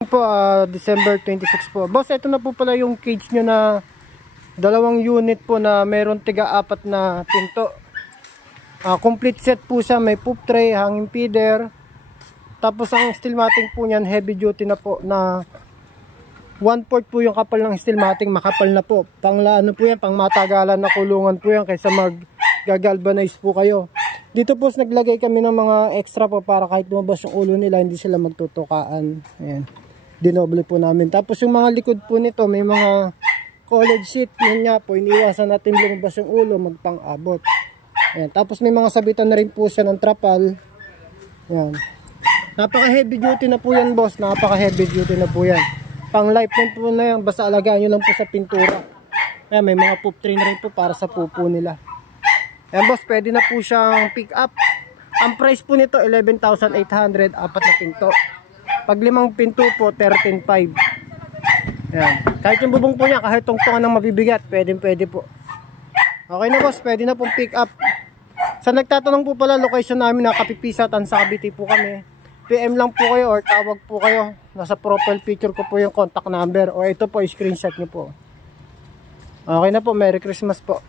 Po, December 26 po. Boss, ito na po pala yung cage nyo na dalawang unit po na meron tiga-apat na pinto. Complete set po siya. May poop tray, hanging feeder. Tapos ang steel matting po niyan, heavy duty na po na 1/4 po yung kapal ng steel matting. Makapal na po. Ano po yan, pang matagalan na kulungan po yan kaysa mag-galvanize po kayo. Dito po naglagay kami ng mga extra po para kahit lumabas yung ulo nila, hindi sila magtutukaan. Ayan. Dinoble po namin. Tapos yung mga likod po nito, may mga college seat. Yun nga po, iniwasan natin lumabas yung ulo, magpang-abot. Ayan. Tapos may mga sabitan na rin po siya ng trapal. Ayan. Napaka-heavy duty na po yan, boss. Napaka-heavy duty na po yan. Pang-life po na yan. Basta alagaan nyo lang po sa pintura. Ayan, may mga poop tray na rin po para sa pupo nila. Ayan, boss, pwede na po siyang pick up. Ang price po nito, 11,800, apat na pinto. Pag 5 pinto po, 13,500. Ayan. Kahit yung bubong po niya, kahit tungtungan ng mabibigat, pwede po. Okay na, boss, pwede na pong pick up. Sa nagtatanong po pala, location namin na Kapipisa, Tansa, Cavite po kami. PM lang po kayo or tawag po kayo. Nasa profile picture ko po yung contact number. O ito po, screenshot nyo po. Okay na po, Merry Christmas po.